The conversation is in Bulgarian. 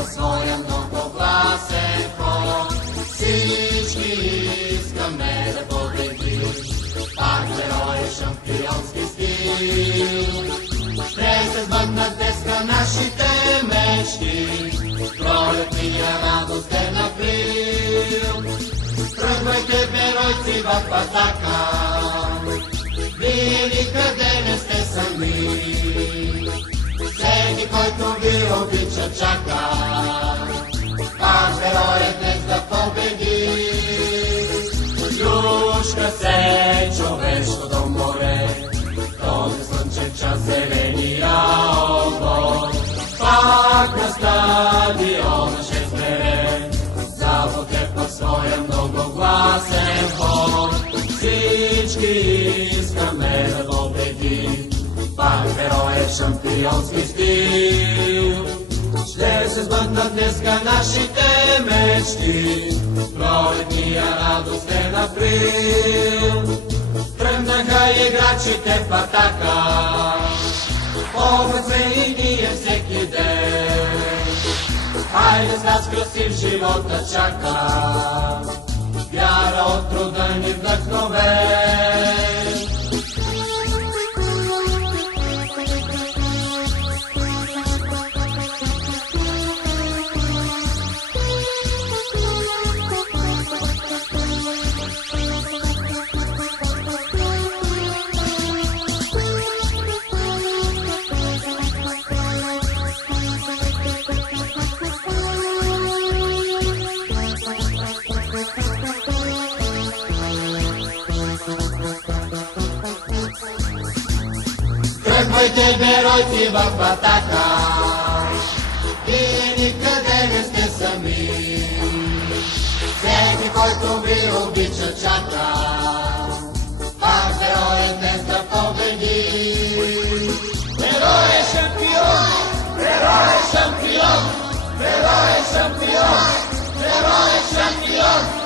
със своя многогласен хор. Всички искаме да победим, пак герой шампионски стил. Ще се сбъднат днеска нашите мечти, пролетния радостен април. Тръгвайте, геройци, в атака, вие никъде не сте сами. Всеки, който ви обича, чака, пак героят днес да победи. Юшка се човешкото море, този слънчев час зеления обор. Пак на стадиона ще сбере, за подкрепа в своя многогласен хор. Всички искаме да победим, пак героят шампионски стил. Ще се сбъднат днеска нашите мечти, пролетния радостен април. Тръгнаха играчите в атака, побед сме и ние всеки ден. Хайде с нас красив живота чака, вяра от труда ни вдъхновен. Тръгвайте, геройци, в атака, вие никъде не сте сами. Всеки, който ви обича, чака, пак героят днес да победи. Герой е шампион! Герой е шампион! Герой е шампион! Герой е шампион!